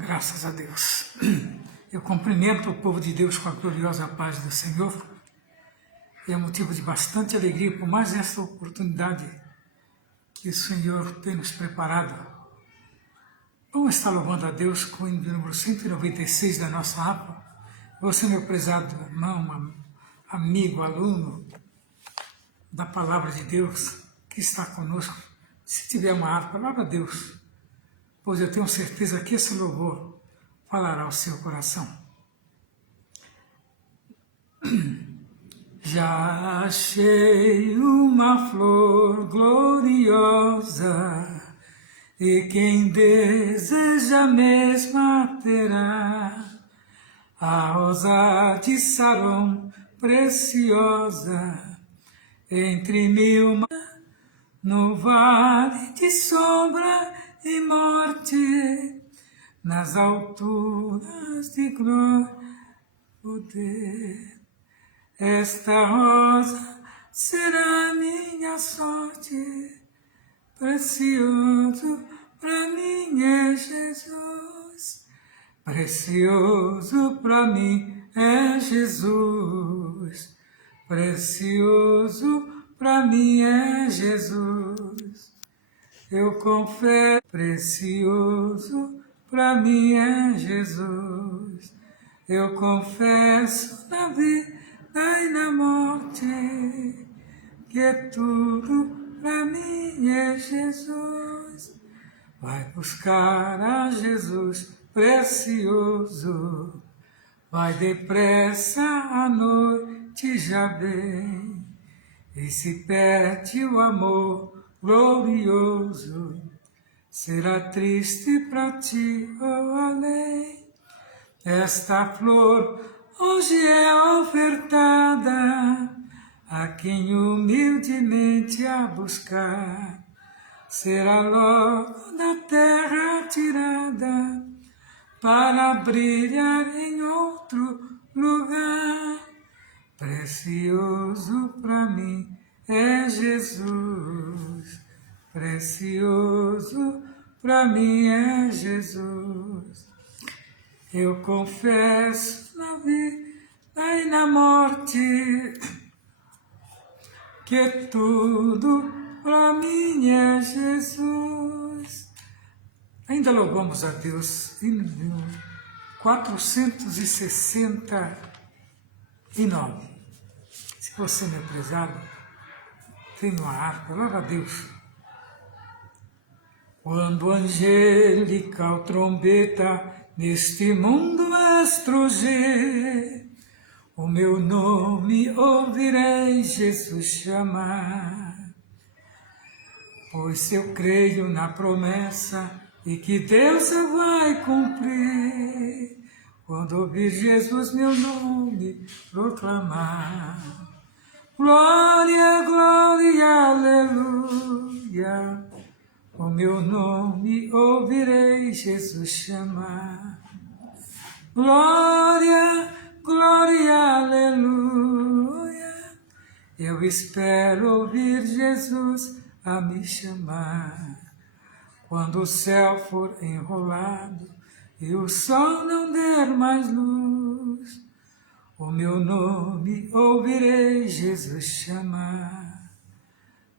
Graças a Deus. Eu cumprimento o povo de Deus com a gloriosa paz do Senhor. É motivo de bastante alegria por mais essa oportunidade que o Senhor tem nos preparado. Vamos estar louvando a Deus com o hino número 196 da nossa harpa. Você, meu prezado irmão, amigo, aluno da Palavra de Deus, que está conosco, se tiver uma harpa, louva a Deus, pois eu tenho certeza que esse louvor falará ao seu coração. Já achei uma flor gloriosa, e quem deseja a mesma terá, a rosa de Saron preciosa, entre mil no vale de sombra e morte, nas alturas de glória e poder. Esta rosa será minha sorte, precioso para mim é Jesus, precioso para mim é Jesus, precioso para mim é Jesus. Eu confesso, precioso para mim é Jesus. Eu confesso na vida e na morte, que tudo para mim é Jesus. Vai buscar a Jesus precioso, vai depressa, a noite já vem, e se perde o amor glorioso, será triste para ti ou além. Esta flor hoje é ofertada a quem humildemente a buscar, será logo da terra tirada para brilhar em outro lugar. Precioso para mim é Jesus, precioso para mim é Jesus. Eu confesso na vida e na morte, que tudo para mim é Jesus. Ainda louvamos a Deus em 469. Se você, meu prezado, tem uma harpa, louva a Deus. Quando angelical trombeta neste mundo estruger, o meu nome ouvirei Jesus chamar. Pois eu creio na promessa e que Deus vai cumprir, quando ouvir Jesus meu nome proclamar. Glória, glória, aleluia, o meu nome ouvirei Jesus chamar. Glória, glória, aleluia, eu espero ouvir Jesus a me chamar. Quando o céu for enrolado e o sol não der mais luz, o meu nome ouvirei Jesus chamar.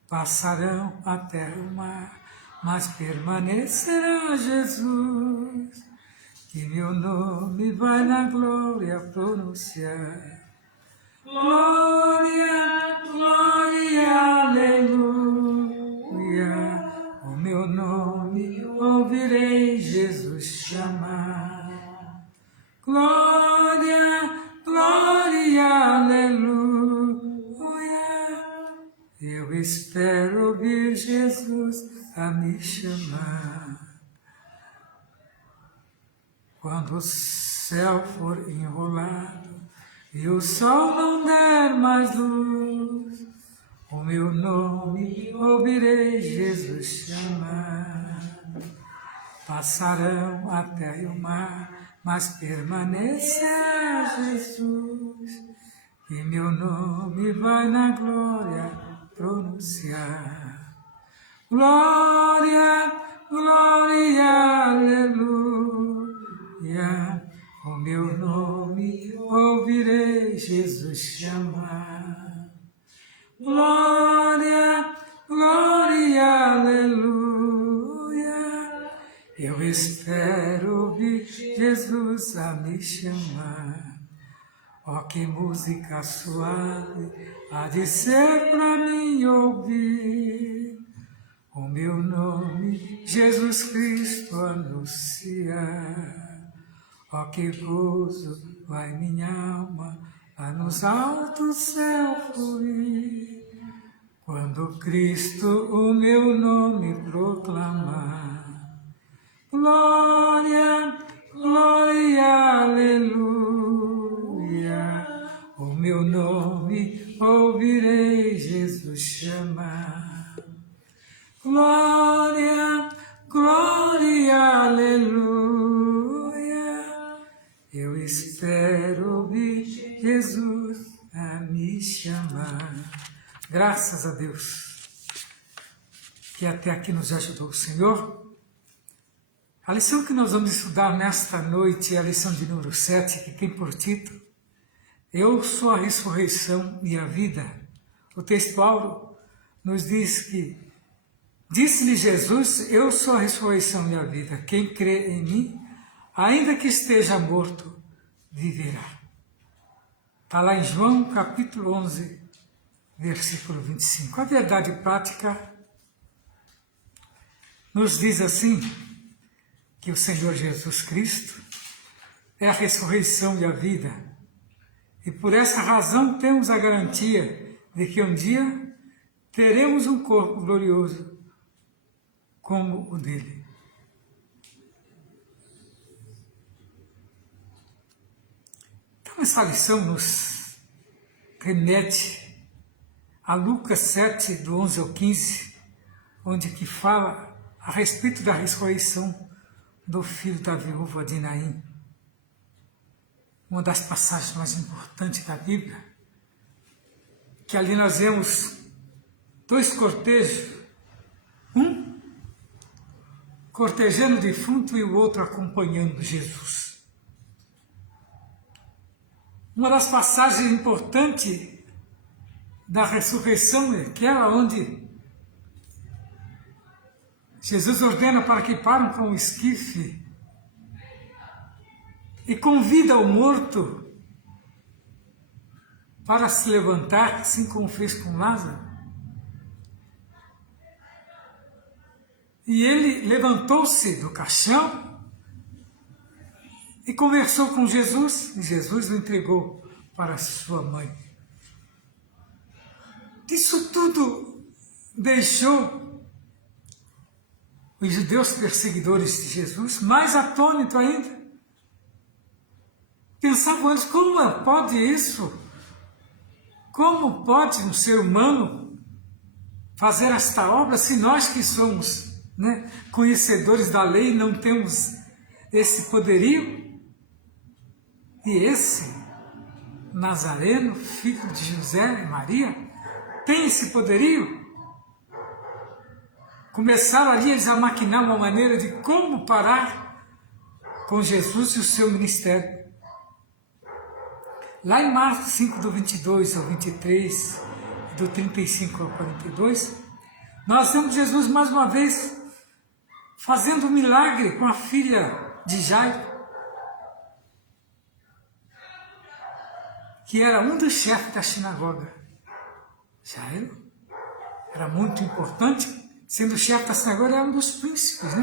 Passarão até o mar, mas permanecerá Jesus, que meu nome vai na glória pronunciar. Glória, glória, aleluia, o meu nome ouvirei Jesus chamar. Glória, glória, aleluia, eu espero ouvir Jesus a me chamar. Quando o céu for enrolado e o sol não der mais luz, o meu nome ouvirei Jesus chamar. Passarão até o mar, mas permanecerá Jesus, e meu nome vai na glória pronunciar. Glória, glória, aleluia, Jesus chama. Glória, glória, aleluia. Eu espero ouvir Jesus a me chamar. Oh, que música suave há de ser pra mim ouvir. O meu nome, Jesus Cristo, anunciar. Oh, que gozo vai minha alma a nos altos céus fluir. Quando Cristo o meu nome proclamar. Glória, glória, aleluia. O meu nome ouvirei Jesus chamar. Glória, glória, aleluia. Eu espero ouvir Jesus a me chamar. Graças a Deus que até aqui nos ajudou o Senhor. A lição que nós vamos estudar nesta noite é a lição de número 7, que tem por título Eu sou a ressurreição e a vida. O texto Paulo nos diz que disse-lhe Jesus, eu sou a ressurreição e a vida. Quem crê em mim, ainda que esteja morto, viverá. Está lá em João capítulo 11, versículo 25. A verdade prática nos diz assim, que o Senhor Jesus Cristo é a ressurreição e a vida. E por essa razão temos a garantia de que um dia teremos um corpo glorioso como o dele. Então essa lição nos remete a Lucas 7, do 11 ao 15, onde que fala a respeito da ressurreição do filho da viúva de Naim. Uma das passagens mais importantes da Bíblia, que ali nós vemos dois cortejos, um cortejando o defunto e o outro acompanhando Jesus. Uma das passagens importantes da ressurreição é aquela onde Jesus ordena para que parem com o esquife e convida o morto para se levantar, assim como fez com Lázaro. E ele levantou-se do caixão e conversou com Jesus, e Jesus o entregou para sua mãe. Isso tudo deixou os judeus perseguidores de Jesus mais atônitos ainda. Pensavam eles, como pode isso? Como pode um ser humano fazer esta obra se nós que somos conhecedores da lei não temos esse poderio? E esse Nazareno, filho de José e Maria, tem esse poderio? Começaram ali eles a maquinar uma maneira de como parar com Jesus e o seu ministério. Lá em Marcos 5, do 22 ao 23, do 35 ao 42, nós vemos Jesus mais uma vez fazendo um milagre com a filha de Jairo, que era um dos chefes da sinagoga. Jairo era muito importante, sendo chefe da sinagoga, era um dos príncipes,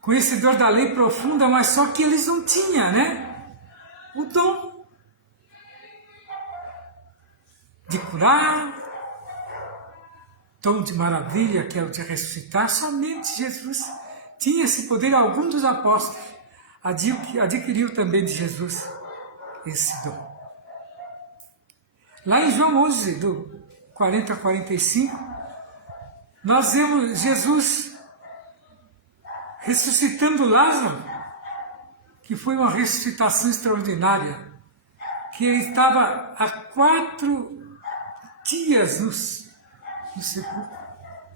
Conhecedor da lei profunda, mas só que eles não tinham, o dom de curar, dom de maravilha, que é o de ressuscitar. Somente Jesus tinha esse poder. Algum dos apóstolos adquiriu também de Jesus esse dom. Lá em João 11, do 40 a 45, nós vemos Jesus ressuscitando Lázaro, que foi uma ressuscitação extraordinária, que ele estava há 4 dias no sepulcro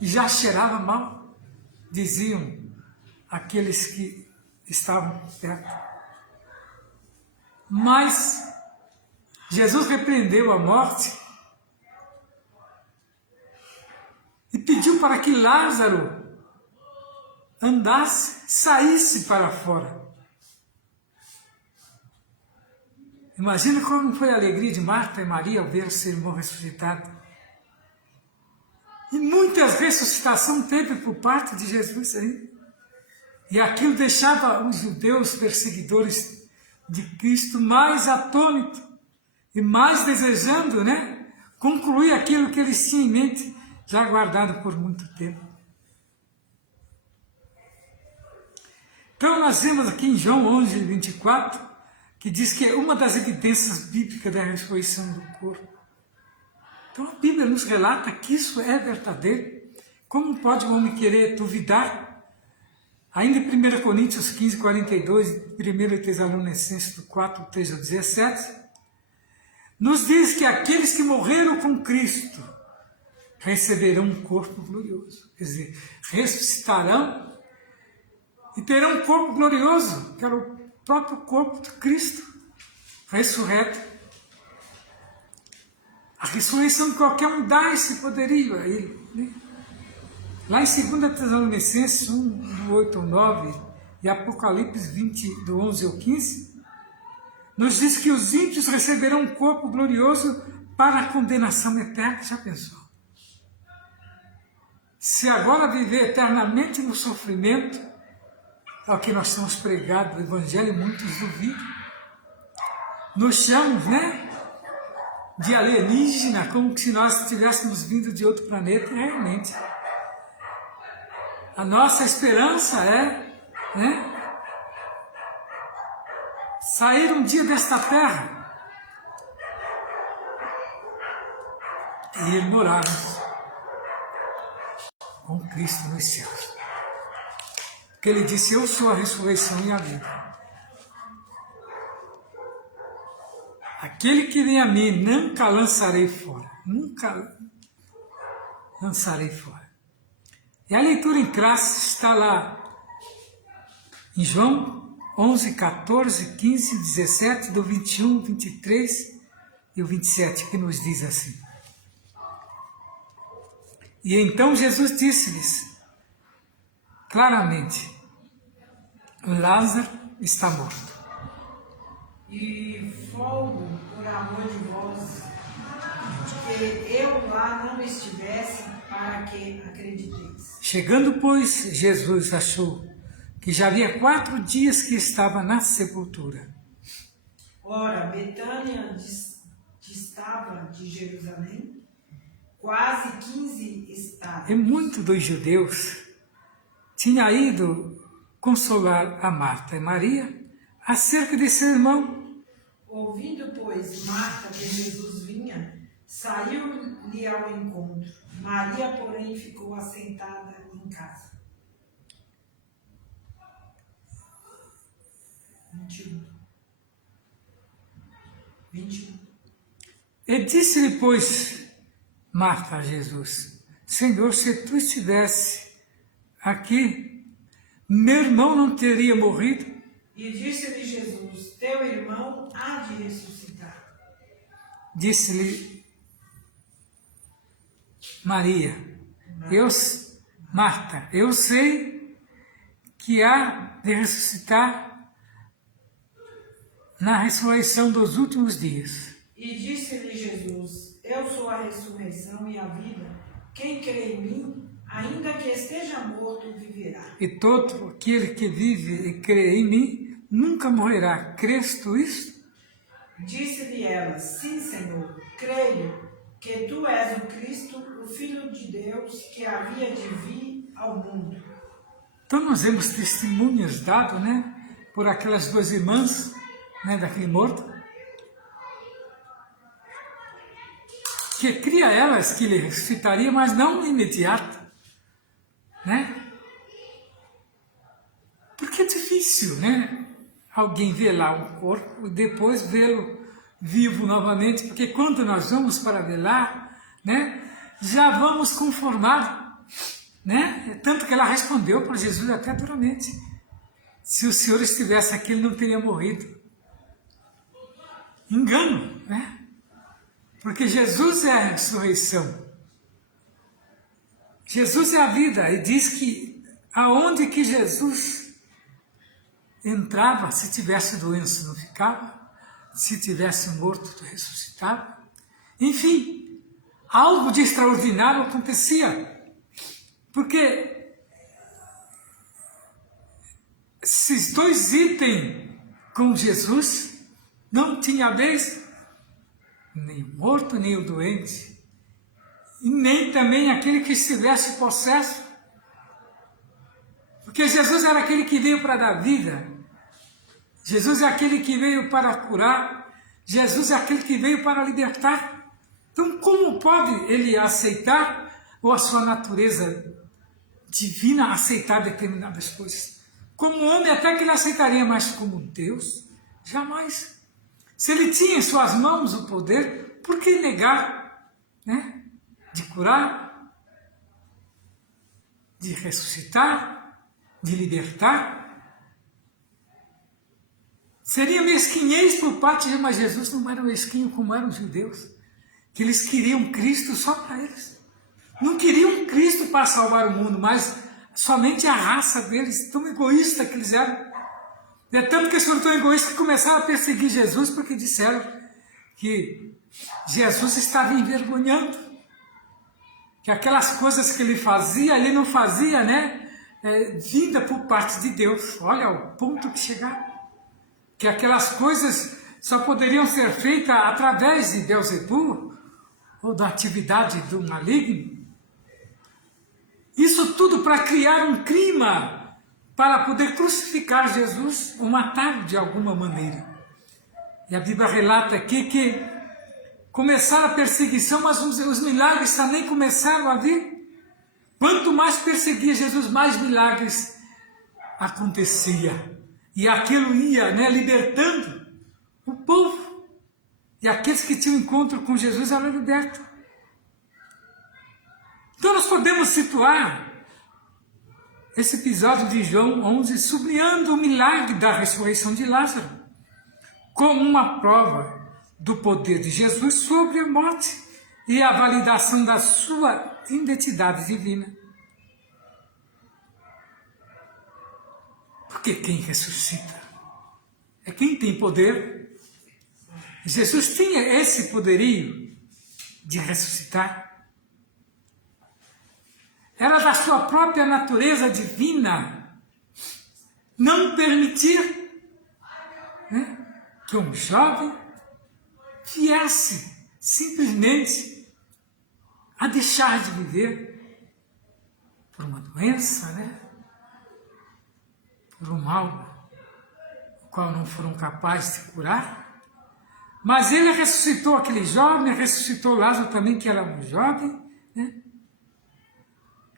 e já cheirava mal, diziam aqueles que estavam perto. Mas Jesus repreendeu a morte e pediu para que Lázaro andasse, saísse para fora. Imagina como foi a alegria de Marta e Maria ao ver o seu irmão ressuscitado. E muitas ressuscitações teve por parte de Jesus aí. E aquilo deixava os judeus perseguidores de Cristo mais atônitos e mais desejando, concluir aquilo que eles tinham em mente, já guardado por muito tempo. Então nós vemos aqui em João 11, 24, que diz que é uma das evidências bíblicas da ressurreição do corpo. Então a Bíblia nos relata que isso é verdadeiro. Como pode o homem querer duvidar? Ainda em 1 Coríntios 15, 42, 1 Tessalonicenses 4, 3 a 17, nos diz que aqueles que morreram com Cristo receberão um corpo glorioso. Quer dizer, ressuscitarão e terão um corpo glorioso, que era o próprio corpo de Cristo, ressurreto. A ressurreição de qualquer um dá esse poderio a ele. Lá em 2 Tessalonicenses 1, do 8 ao 9, e Apocalipse 20, do 11 ao 15, nos diz que os ímpios receberão um corpo glorioso para a condenação eterna. Já pensou? Se agora viver eternamente no sofrimento, é o que nós temos pregado no Evangelho, muitos duvidam. Nos chamam, de alienígena, como se nós tivéssemos vindo de outro planeta, realmente. A nossa esperança é, sair um dia desta terra e ir morarmos com Cristo nos céus. Porque ele disse, eu sou a ressurreição e a vida. Aquele que vem a mim, nunca lançarei fora. Nunca lançarei fora. E a leitura em classe está lá em João 11, 14, 15, 17, do 21, 23 e o 27, que nos diz assim. E então Jesus disse-lhes claramente, Lázaro está morto. E folgo por amor de vós, que eu lá não estivesse, para que acrediteis. Chegando, pois, Jesus achou que já havia 4 dias que estava na sepultura. Ora, Betânia distava de Jerusalém, quase 15 estados. E muitos dos judeus tinham ido consolar a Marta e Maria acerca de seu irmão. Ouvindo, pois, Marta que Jesus vinha, saiu-lhe ao encontro. Maria, porém, ficou assentada em casa. 21. E disse-lhe, pois, Marta a Jesus, Senhor, se tu estivesse aqui, meu irmão não teria morrido? E disse-lhe Jesus, teu irmão há de ressuscitar. Disse-lhe Maria, Marta, eu sei que há de ressuscitar na ressurreição dos últimos dias. E disse-lhe Jesus, eu sou a ressurreição e a vida. Quem crê em mim, ainda que esteja morto, viverá. E todo aquele que vive e crê em mim, nunca morrerá. Crês tu isso? Disse-lhe ela, sim, Senhor, creio que tu és o Cristo, o Filho de Deus, que havia de vir ao mundo. Então nós vemos testemunhos dados, por aquelas 2 irmãs, daquele morto, que cria elas que ele ressuscitaria, mas não imediato, Porque é difícil, alguém ver lá um corpo e depois vê-lo vivo novamente, porque quando nós vamos para velar, já vamos conformar, Tanto que ela respondeu para Jesus até duramente, se o Senhor estivesse aqui, ele não teria morrido. engano, né? Porque Jesus é a ressurreição. Jesus é a vida, e diz que aonde que Jesus entrava, se tivesse doença não ficava, se tivesse morto ressuscitava. Enfim, algo de extraordinário acontecia, porque esses dois itens com Jesus não tinha vez, nem o morto, nem o doente, e nem também aquele que estivesse possesso, porque Jesus era aquele que veio para dar vida, Jesus é aquele que veio para curar, Jesus é aquele que veio para libertar. Então, como pode ele aceitar, ou a sua natureza divina aceitar determinadas coisas? Como homem até que ele aceitaria, mas como Deus, jamais. Se ele tinha em suas mãos o poder, por que negar, né? De curar, de ressuscitar, de libertar? Seria mesquinhez por parte de, mas Jesus não era mesquinho como eram os judeus, que eles queriam Cristo só para eles. Não queriam Cristo para salvar o mundo, mas somente a raça deles, tão egoísta que eles eram. É tanto que eles foram tão egoístas que começaram a perseguir Jesus, porque disseram que Jesus estava envergonhando, que aquelas coisas que ele fazia, ele não fazia, né? Vinda por parte de Deus. Olha o ponto que chegaram. Que aquelas coisas só poderiam ser feitas através de Beelzebul, ou da atividade do maligno. Isso tudo para criar um clima, para poder crucificar Jesus, ou matá-lo de alguma maneira. E a Bíblia relata aqui que começaram a perseguição, mas os milagres também começaram a vir. Quanto mais perseguia Jesus, mais milagres acontecia. E aquilo ia, né, libertando o povo. E aqueles que tinham encontro com Jesus eram libertos. Então nós podemos situar esse episódio de João 11 sublinhando o milagre da ressurreição de Lázaro como uma prova do poder de Jesus sobre a morte e a validação da sua identidade divina. Porque quem ressuscita é quem tem poder. Jesus tinha esse poderio de ressuscitar. Era da sua própria natureza divina não permitir, né, que um jovem viesse simplesmente a deixar de viver por uma doença, né, por um mal, o qual não foram capazes de curar. Mas ele ressuscitou aquele jovem, ressuscitou Lázaro também, que era um jovem, né?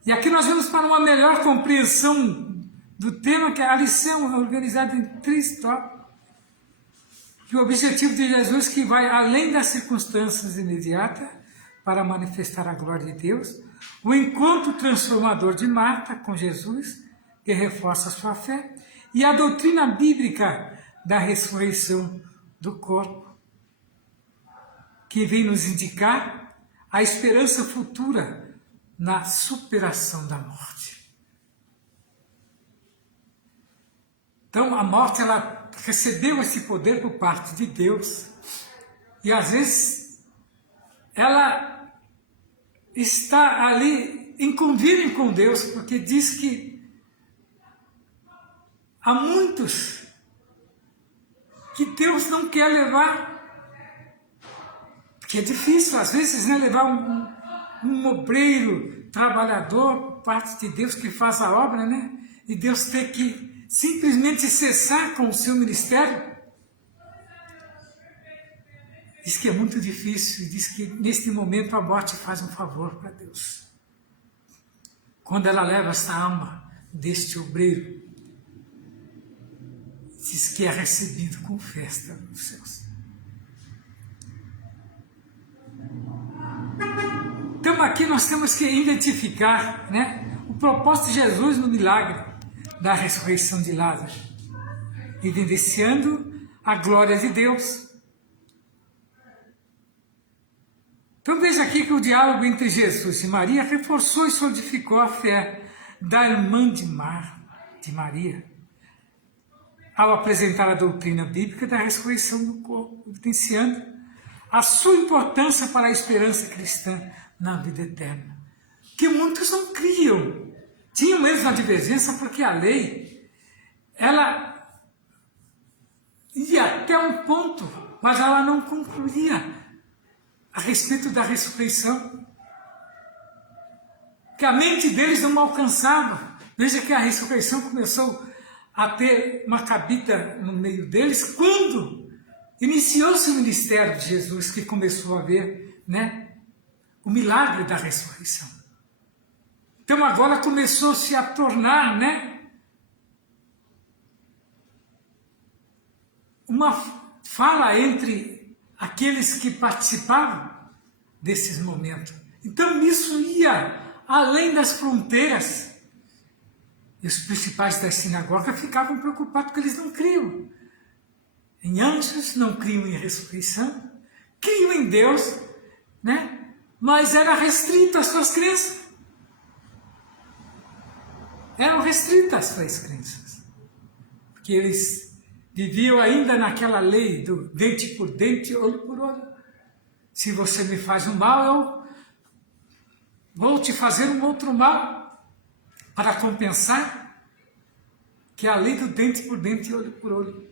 E aqui nós vamos para uma melhor compreensão do tema, que é a lição organizada em 3 tópicos. E o objetivo de Jesus, que vai além das circunstâncias imediatas para manifestar a glória de Deus, o encontro transformador de Marta com Jesus, que reforça a sua fé, e a doutrina bíblica da ressurreição do corpo, que vem nos indicar a esperança futura na superação da morte. Então a morte, ela recebeu esse poder por parte de Deus, e às vezes ela está ali em convívio com Deus, porque diz que há muitos que Deus não quer levar, porque é difícil às vezes, né, levar um obreiro, trabalhador, por parte de Deus que faz a obra, né, e Deus ter que simplesmente cessar com o seu ministério. Diz que é muito difícil, e diz que neste momento a morte faz um favor para Deus. Quando ela leva essa alma deste obreiro, diz que é recebido com festa nos céus. Então aqui nós temos que identificar, né, o propósito de Jesus no milagre da ressurreição de Lázaro, evidenciando a glória de Deus. Então veja aqui que o diálogo entre Jesus e Maria reforçou e solidificou a fé da irmã de Maria, ao apresentar a doutrina bíblica da ressurreição do corpo, evidenciando a sua importância para a esperança cristã na vida eterna. Que muitos não criam, tinham mesmo a divergência porque a lei, ela ia até um ponto, mas ela não concluía a respeito da ressurreição, que a mente deles não alcançava. Veja que a ressurreição começou a ter uma cabida no meio deles quando iniciou-se o ministério de Jesus, que começou a ver, né, o milagre da ressurreição. Então agora começou-se a tornar, né, uma fala entre aqueles que participavam desses momentos. Então isso ia além das fronteiras. E os principais das sinagogas ficavam preocupados porque eles não criam em anjos, não criam em ressurreição, criam em Deus, né? Mas era restrito às suas crenças. Eram restritas as suas crenças. Porque eles viviam ainda naquela lei do dente por dente, olho por olho. Se você me faz um mal, eu vou te fazer um outro mal para compensar, que é a lei do dente por dente, olho por olho.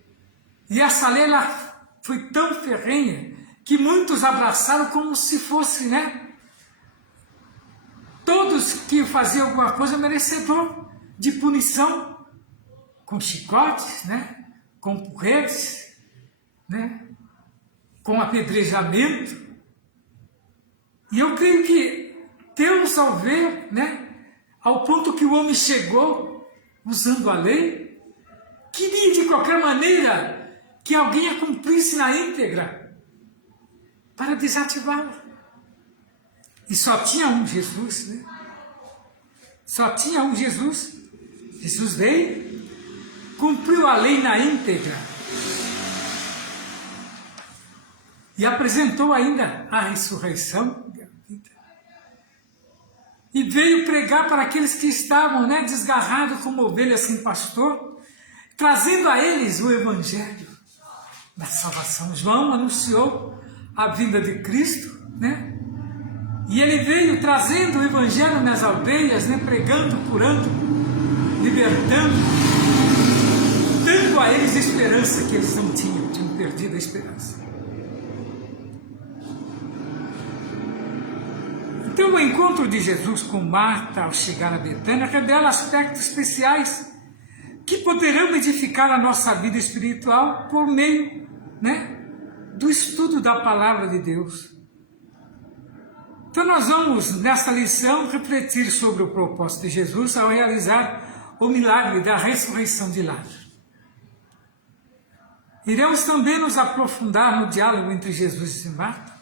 E essa lei ela foi tão ferrenha que muitos abraçaram como se fosse, né, todos que faziam alguma coisa merecedor de punição, com chicotes, né, com porretes, né, com apedrejamento. E eu creio que Deus, ao ver, né, ao ponto que o homem chegou, usando a lei, queria de qualquer maneira que alguém a cumprisse na íntegra para desativá-la. E só tinha um Jesus, né? Só tinha um Jesus. Jesus veio, cumpriu a lei na íntegra e apresentou ainda a ressurreição da vida. E veio pregar para aqueles que estavam, né, desgarrados como ovelhas sem pastor, trazendo a eles o evangelho da salvação. João anunciou a vinda de Cristo, né? E ele veio trazendo o evangelho nas aldeias, né, pregando, curando, libertando, dando a eles esperança que eles não tinham perdido a esperança. Então o encontro de Jesus com Marta ao chegar a Betânia revela aspectos especiais que poderão edificar a nossa vida espiritual por meio, né, do estudo da palavra de Deus. Então nós vamos, nessa lição, refletir sobre o propósito de Jesus ao realizar o milagre da ressurreição de Lázaro. Iremos também nos aprofundar no diálogo entre Jesus e Marta,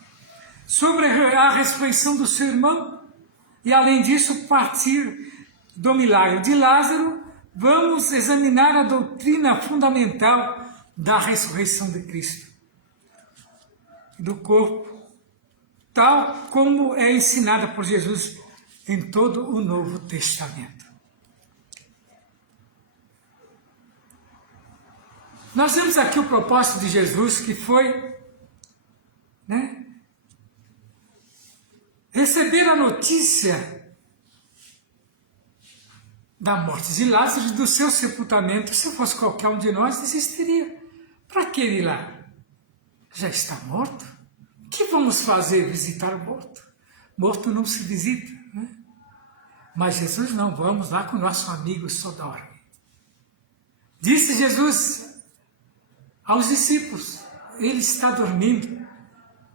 sobre a ressurreição do seu irmão, e além disso, a partir do milagre de Lázaro, vamos examinar a doutrina fundamental da ressurreição de Cristo, do corpo, tal como é ensinada por Jesus em todo o Novo Testamento. Nós vemos aqui o propósito de Jesus, que foi, né, receber a notícia da morte de Lázaro e do seu sepultamento. Se fosse qualquer um de nós, desistiria. Para que ir lá? Já está morto? O que vamos fazer? Visitar o morto? Morto não se visita, né? Mas Jesus não, vamos lá com o nosso amigo só dorme. Disse Jesus aos discípulos, ele está dormindo.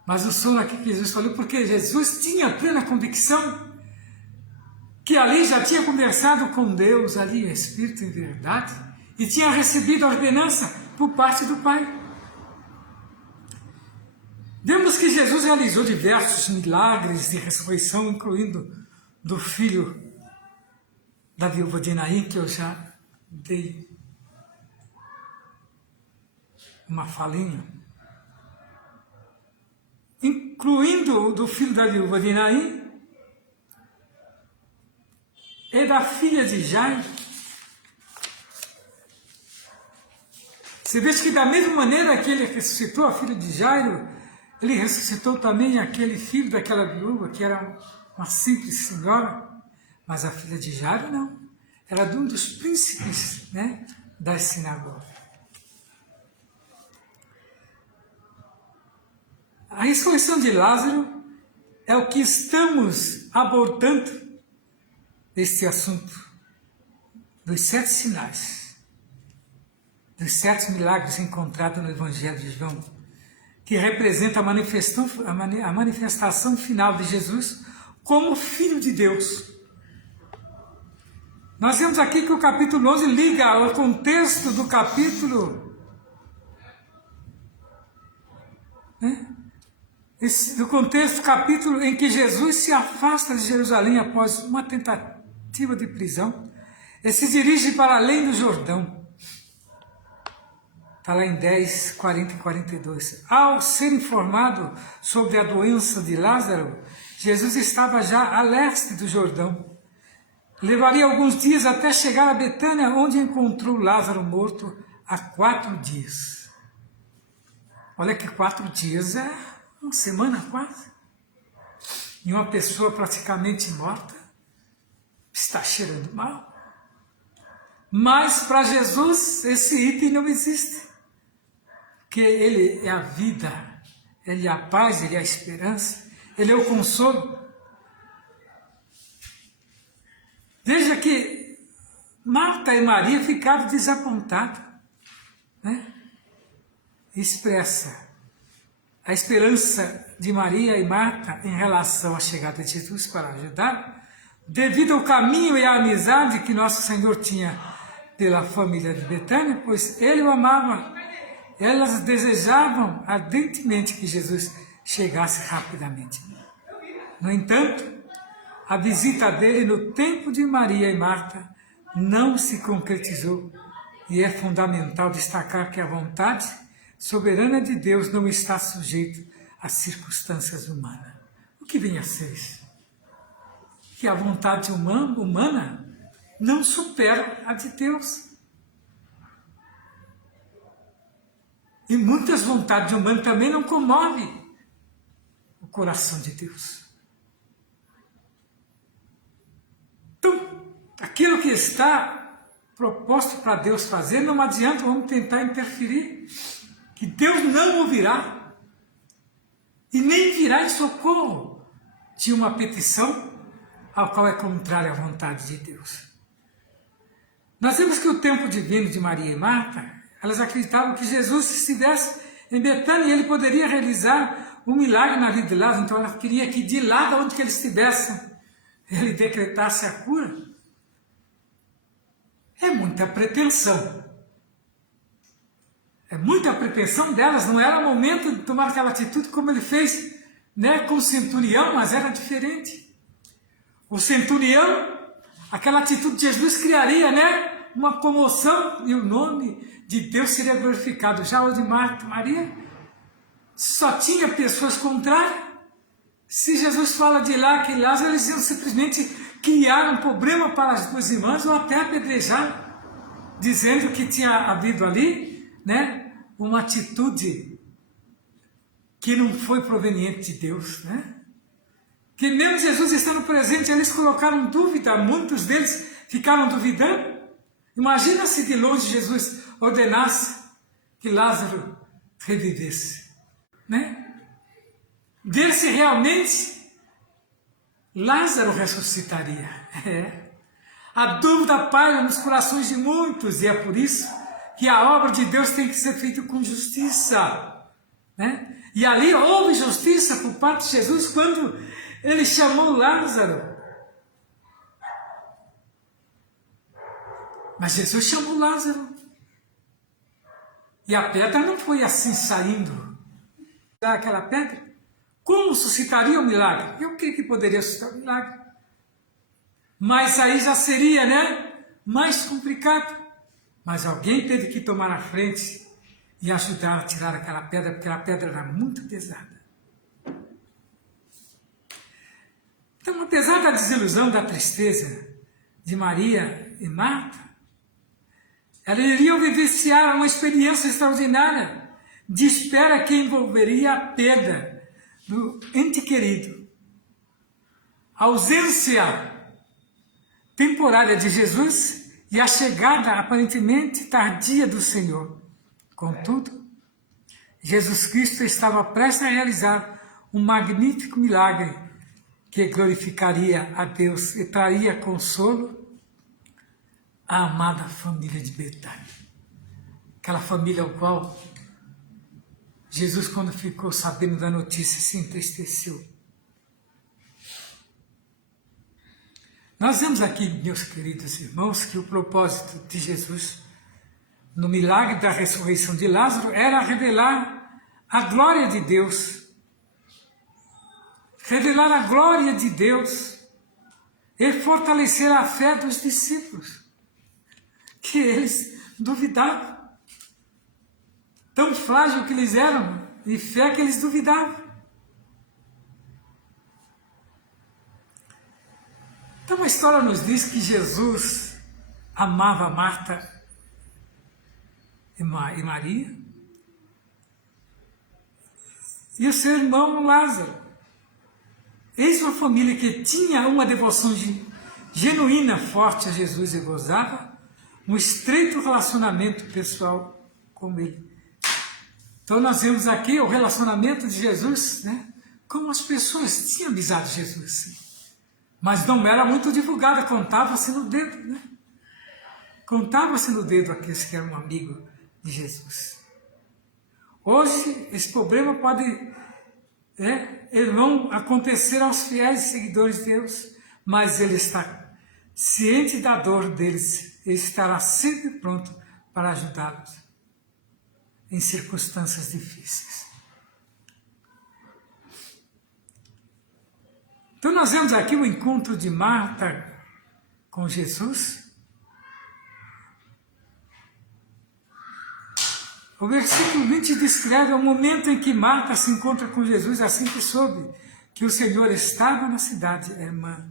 Mas o sono aqui que Jesus falou, porque Jesus tinha plena convicção que ali já tinha conversado com Deus, ali em espírito e verdade, e tinha recebido a ordenança por parte do Pai. Vemos que Jesus realizou diversos milagres de ressurreição, incluindo do filho da viúva de Naim, que eu já dei uma falinha. incluindo o do filho da viúva de Naim e da filha de Jairo. Você vê que da mesma maneira que ele ressuscitou a filha de Jairo, ele ressuscitou também aquele filho daquela viúva, que era uma simples senhora, mas a filha de Jairo não, era de um dos príncipes, né, das sinagogas. A ressurreição de Lázaro é o que estamos abordando neste assunto dos 7 sinais, dos 7 milagres encontrados no Evangelho de João, que representa a manifestação final de Jesus como Filho de Deus. Nós vemos aqui que o capítulo 11 liga ao contexto do capítulo, né? Do contexto do capítulo em que Jesus se afasta de Jerusalém após uma tentativa de prisão e se dirige para além do Jordão. Está lá em 10, 40 e 42. Ao ser informado sobre a doença de Lázaro, Jesus estava já a leste do Jordão. Levaria alguns dias até chegar a Betânia, onde encontrou Lázaro morto há 4 dias. Olha que 4 dias é uma semana quase. E uma pessoa praticamente morta está cheirando mal. Mas para Jesus esse item não existe. Porque Ele é a vida, Ele é a paz, Ele é a esperança, Ele é o consolo. Veja que Marta e Maria ficaram desapontadas, né? Expressa a esperança de Maria e Marta em relação à chegada de Jesus para ajudar, devido ao caminho e à amizade que Nosso Senhor tinha pela família de Betânia, pois Ele o amava. Elas desejavam ardentemente que Jesus chegasse rapidamente. No entanto, a visita dele no tempo de Maria e Marta não se concretizou, e é fundamental destacar que a vontade soberana de Deus não está sujeita às circunstâncias humanas. O que vem a ser isso? Que a vontade humana não supera a de Deus. E muitas vontades humanas também não comovem o coração de Deus. Então, aquilo que está proposto para Deus fazer, não adianta, vamos tentar interferir, que Deus não ouvirá e nem virá em socorro de uma petição ao qual é contrária à vontade de Deus. Nós vemos que o tempo divino de Maria e Marta, elas acreditavam que Jesus estivesse em Betânia e ele poderia realizar um milagre na vida de Lázaro, então ela queria que de lá de onde que ele estivesse, ele decretasse a cura. É muita pretensão. É muita pretensão delas, não era momento de tomar aquela atitude como ele fez, né, com o centurião, mas era diferente. O centurião, aquela atitude de Jesus criaria, né, uma comoção e o nome de Deus seria glorificado. Já o de Marta e Maria só tinha pessoas contrárias. Se Jesus fala de lá que Lázaro, eles iam simplesmente criar um problema para as 2 irmãs ou até apedrejar, dizendo que tinha havido ali, né, uma atitude que não foi proveniente de Deus, né? Que mesmo Jesus estando presente, eles colocaram dúvida, muitos deles ficaram duvidando. Imagina se de longe Jesus ordenasse que Lázaro revivesse, né? Ver se realmente Lázaro ressuscitaria. A dúvida paira nos corações de muitos, e é por isso que a obra de Deus tem que ser feita com justiça, né? E ali houve justiça por parte de Jesus quando ele chamou Lázaro. Mas Jesus chamou Lázaro. E a pedra não foi assim saindo daquela pedra. Como suscitaria o milagre? Eu creio que poderia suscitar o milagre. Mas aí já seria, né, mais complicado. Mas alguém teve que tomar a frente e ajudar a tirar aquela pedra, porque a pedra era muito pesada. da desilusão, da tristeza de Maria e Marta, elas iriam vivenciar uma experiência extraordinária de espera que envolveria a perda do ente querido, a ausência temporária de Jesus e a chegada aparentemente tardia do Senhor. Contudo, Jesus Cristo estava prestes a realizar um magnífico milagre que glorificaria a Deus e traria consolo à amada família de Betânia. Aquela família ao qual Jesus, quando ficou sabendo da notícia, se entristeceu. Nós vemos aqui, meus queridos irmãos, que o propósito de Jesus no milagre da ressurreição de Lázaro era revelar a glória de Deus. Revelar a glória de Deus e fortalecer a fé dos discípulos, que eles duvidavam. Tão frágil que eles eram, de fé que eles duvidavam. Então a história nos diz que Jesus amava Marta e Maria e o seu irmão Lázaro. Eis uma família que tinha uma devoção genuína, forte a Jesus e gozava um estreito relacionamento pessoal com ele. Então nós vemos aqui o relacionamento de Jesus, né? Como as pessoas tinham amizade de Jesus, sim. Mas não era muito divulgada, contava-se no dedo, né? Contava-se no dedo aqueles que eram amigos de Jesus. Hoje esse problema pode não acontecer aos fiéis seguidores de Deus, mas ele está ciente da dor deles e estará sempre pronto para ajudá-los em circunstâncias difíceis. Então nós vemos aqui o encontro de Marta com Jesus. O versículo 20 descreve o momento em que Marta se encontra com Jesus, assim que soube que o Senhor estava na cidade. A irmã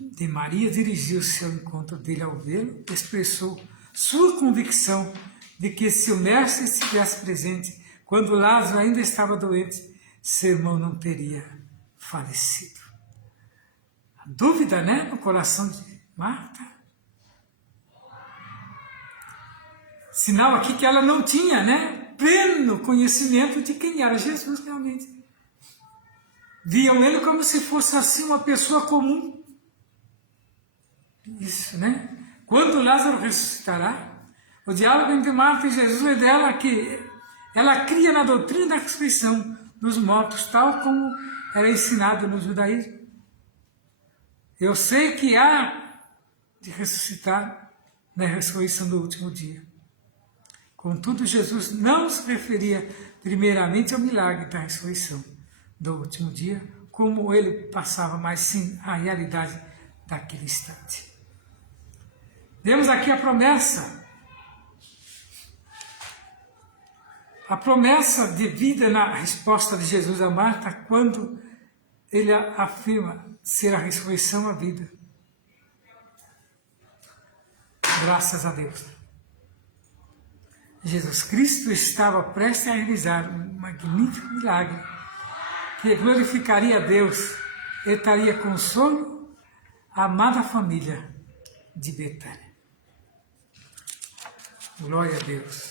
de Maria dirigiu-se ao encontro dele ao vê-lo, expressou sua convicção de que se o mestre estivesse presente, quando Lázaro ainda estava doente, seu irmão não teria falecido. A dúvida, né, no coração de Marta. Sinal aqui que ela não tinha, né, pleno conhecimento de quem era Jesus realmente. Viam ele como se fosse assim uma pessoa comum. Isso, né? Quando Lázaro ressuscitará, o diálogo entre Marta e Jesus é dela que ela cria na doutrina da ressurreição dos mortos, tal como era ensinado no judaísmo. Eu sei que há de ressuscitar na ressurreição do último dia. Contudo, Jesus não se referia primeiramente ao milagre da ressurreição do último dia, como ele passava, mas sim à realidade daquele instante. Vemos aqui a promessa de vida na resposta de Jesus a Marta, quando ele afirma ser a ressurreição a vida. Graças a Deus. Jesus Cristo estava prestes a realizar um magnífico milagre que glorificaria a Deus e traria consolo à amada família de Betânia. Glória a Deus.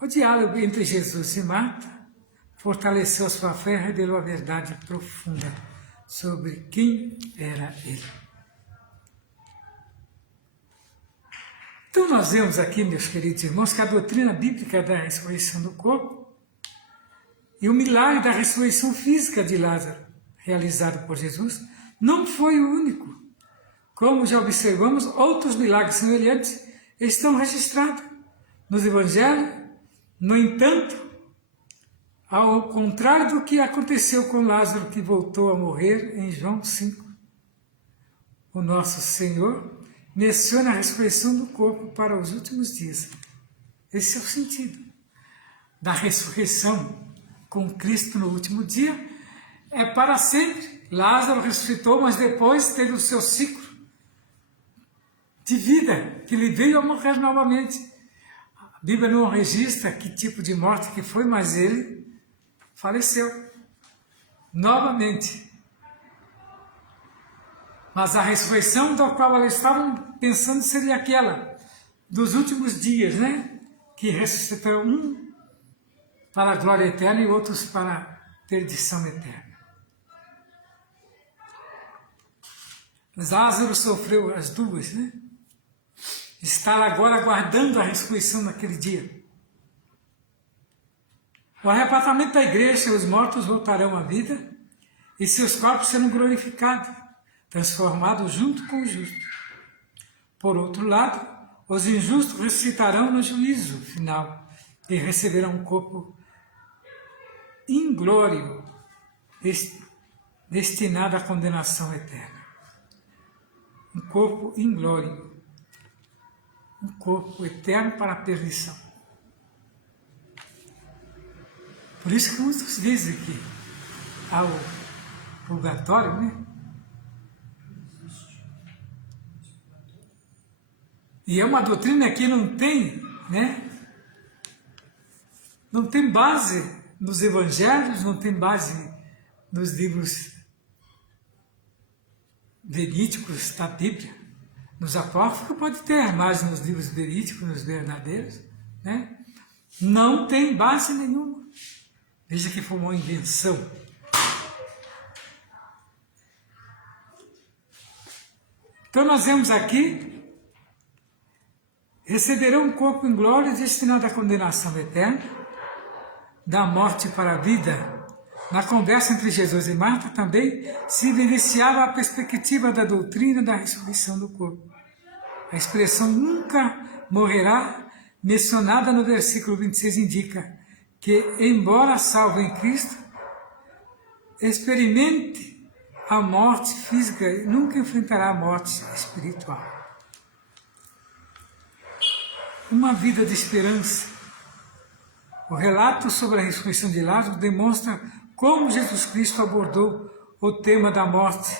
O diálogo entre Jesus e Marta fortaleceu sua fé e revelou a verdade profunda sobre quem era ele. Então nós vemos aqui, meus queridos irmãos, que a doutrina bíblica da ressurreição do corpo e o milagre da ressurreição física de Lázaro, realizado por Jesus, não foi o único. Como já observamos, outros milagres semelhantes estão registrados nos evangelhos. No entanto, ao contrário do que aconteceu com Lázaro, que voltou a morrer em João 5, o nosso Senhor menciona a ressurreição do corpo para os últimos dias. Esse é o sentido da ressurreição com Cristo no último dia, é para sempre. Lázaro ressuscitou, mas depois teve o seu ciclo de vida, que ele veio a morrer novamente. A Bíblia não registra que tipo de morte que foi, mas ele faleceu novamente. Mas a ressurreição da qual elas estavam pensando seria aquela dos últimos dias, né? Que ressuscitou um para a glória eterna e outros para a perdição eterna. Lázaro sofreu as duas, né? Está agora aguardando a ressurreição naquele dia. O arrebatamento da igreja, os mortos voltarão à vida e seus corpos serão glorificados, transformados junto com o justo. Por outro lado, os injustos ressuscitarão no juízo final e receberão um corpo inglório, destinado à condenação eterna. Um corpo inglório. Um corpo eterno para a perdição. Por isso que muitos dizem que há o purgatório, né? E é uma doutrina que não tem, né? Não tem base nos evangelhos, não tem base nos livros verídicos da Bíblia. Nos apócrifos pode ter, mas nos livros verídicos, nos verdadeiros, né? Não tem base nenhuma. Veja que foi uma invenção. Então nós vemos aqui, receberão um corpo em glória destinado à condenação eterna, da morte para a vida. Na conversa entre Jesus e Marta também se evidenciava a perspectiva da doutrina da ressurreição do corpo. A expressão nunca morrerá, mencionada no versículo 26, indica que, embora salvo em Cristo, experimente a morte física e nunca enfrentará a morte espiritual. Uma vida de esperança. O relato sobre a ressurreição de Lázaro demonstra como Jesus Cristo abordou o tema da morte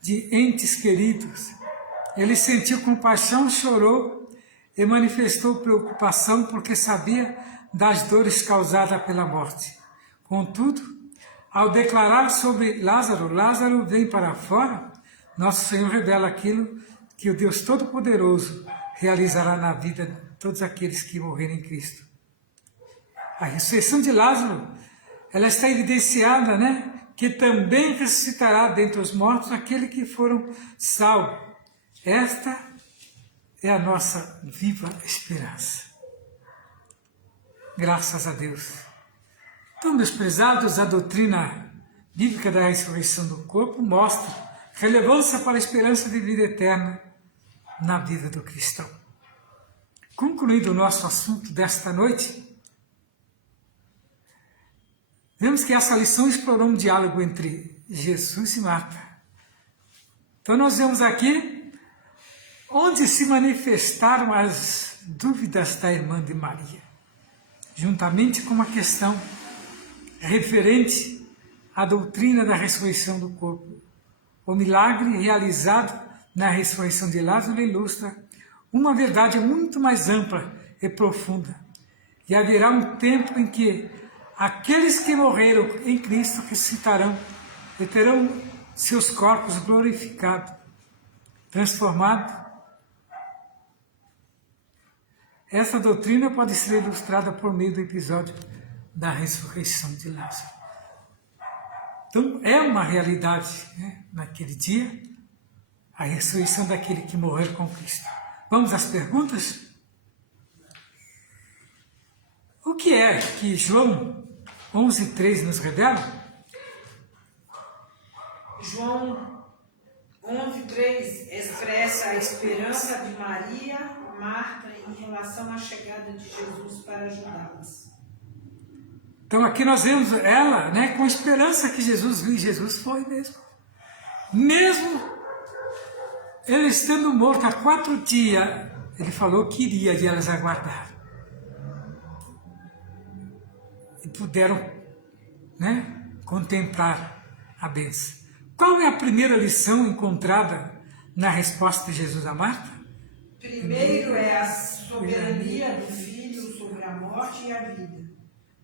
de entes queridos. Ele sentiu compaixão, chorou e manifestou preocupação porque sabia das dores causadas pela morte. Contudo, ao declarar sobre Lázaro, Lázaro vem para fora, nosso Senhor revela aquilo que o Deus Todo-Poderoso realizará na vida de todos aqueles que morrerem em Cristo. A ressurreição de Lázaro, ela está evidenciada, né? Que também ressuscitará dentre os mortos aquele que foram salvos. Esta é a nossa viva esperança. Graças a Deus. Então, meus prezados, a doutrina bíblica da ressurreição do corpo mostra relevância para a esperança de vida eterna na vida do cristão. Concluindo o nosso assunto desta noite, vemos que essa lição explorou um diálogo entre Jesus e Marta. Então nós vemos aqui onde se manifestaram as dúvidas da irmã de Maria, juntamente com uma questão referente à doutrina da ressurreição do corpo. O milagre realizado na ressurreição de Lázaro ilustra uma verdade muito mais ampla e profunda. E haverá um tempo em que aqueles que morreram em Cristo ressuscitarão e terão seus corpos glorificados, transformados. Essa doutrina pode ser ilustrada por meio do episódio da ressurreição de Lázaro. Então, é uma realidade, né, naquele dia, a ressurreição daquele que morreu com Cristo. Vamos às perguntas? O que é que João 11:3 nos revela? João 11:3 expressa a esperança de Maria, Marta, em relação à chegada de Jesus para ajudá-las. Então aqui nós vemos ela, né, com esperança que Jesus viu, e Jesus foi mesmo. Mesmo ele estando morto há 4 dias, ele falou que iria e elas aguardaram. E puderam, né, contemplar a bênção. Qual é a primeira lição encontrada na resposta de Jesus a Marta? Primeiro é a soberania do Filho sobre a morte e a vida,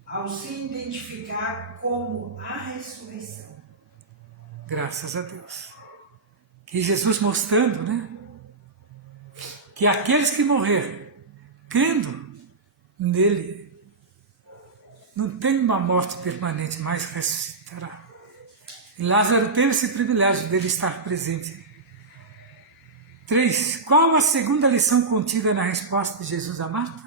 ao se identificar como a ressurreição. Graças a Deus. Que Jesus mostrando, né? Que aqueles que morreram, crendo nele, não tem uma morte permanente, mas ressuscitará. E Lázaro teve esse privilégio dele estar presente. 3. Qual a segunda lição contida na resposta de Jesus a Marta?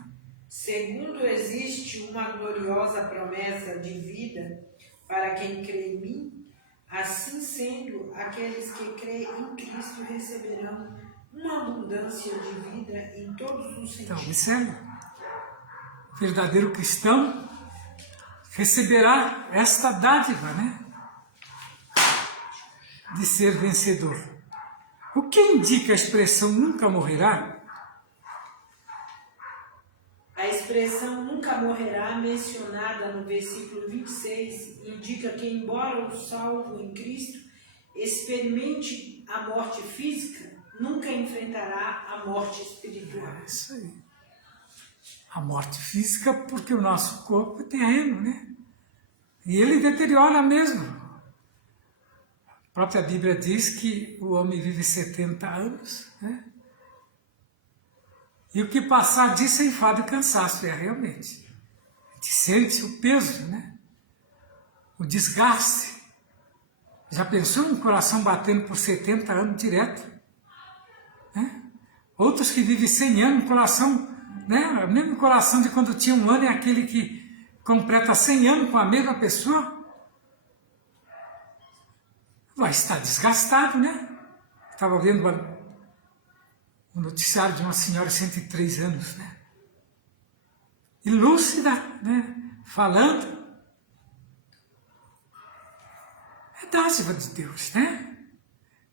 Segundo, existe uma gloriosa promessa de vida para quem crê em mim. Assim sendo, aqueles que creem em Cristo receberão uma abundância de vida em todos os sentidos. Então, observe. O verdadeiro cristão receberá esta dádiva, né? De ser vencedor. O que indica a expressão nunca morrerá? A expressão nunca morrerá, mencionada no versículo 26, indica que, embora o salvo em Cristo experimente a morte física, nunca enfrentará a morte espiritual. É isso aí. A morte física, porque o nosso corpo é terreno, né? E ele deteriora mesmo. A própria Bíblia diz que o homem vive 70 anos, né? E o que passar disso é enfado e cansaço, realmente. A gente sente o peso, né? O desgaste. Já pensou um coração batendo por 70 anos direto? Né? Outros que vivem 100 anos, um coração, né? O mesmo coração de quando tinha 1 ano é aquele que completa 100 anos com a mesma pessoa. Vai estar desgastado, né? Estava vendo o noticiário de uma senhora de 103 anos, né? E lúcida, né? Falando. É dádiva de Deus, né?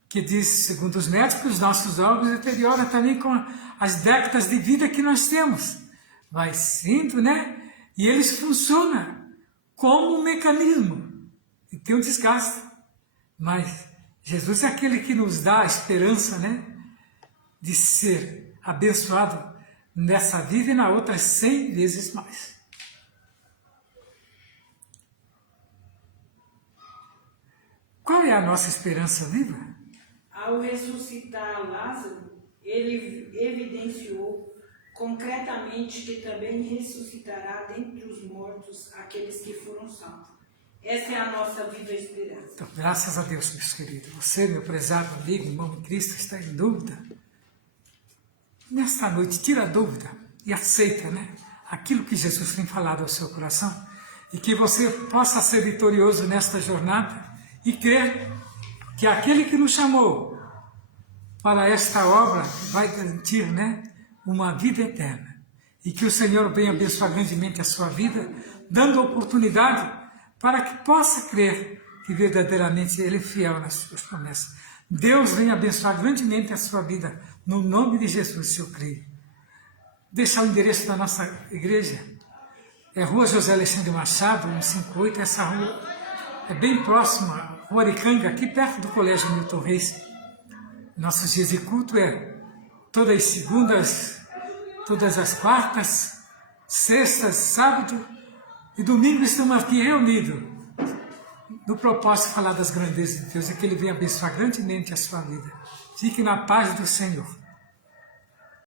Que diz, segundo os médicos, os nossos órgãos deterioram também com as décadas de vida que nós temos. Vai sendo, né? E eles funcionam como um mecanismo. E tem um desgaste. Mas Jesus é aquele que nos dá a esperança, né? De ser abençoado nessa vida e na outra 100 vezes mais. Qual é a nossa esperança viva? Ao ressuscitar Lázaro, ele evidenciou concretamente que também ressuscitará dentre os mortos aqueles que foram salvos. Essa é a nossa viva esperança. Então, graças a Deus, meus queridos. Você, meu prezado amigo, irmão em Cristo, está em dúvida. Nesta noite, tira a dúvida e aceita, né? Aquilo que Jesus tem falado ao seu coração. E que você possa ser vitorioso nesta jornada e crer que aquele que nos chamou para esta obra vai garantir, né? Uma vida eterna. E que o Senhor venha abençoar grandemente a sua vida, dando oportunidade para que possa crer que verdadeiramente Ele é fiel nas suas promessas. Deus venha abençoar grandemente a sua vida, no nome de Jesus, se eu creio. Deixa o endereço da nossa igreja. É Rua José Alexandre Machado, 158, essa rua é bem próxima, Rua Aricanga, aqui perto do Colégio Milton Reis. Nossos dias de culto é todas as segundas, todas as quartas, sextas, sábado e domingo estamos aqui reunidos no propósito de falar das grandezas de Deus e que Ele venha abençoar grandemente a sua vida. Fique na paz do Senhor.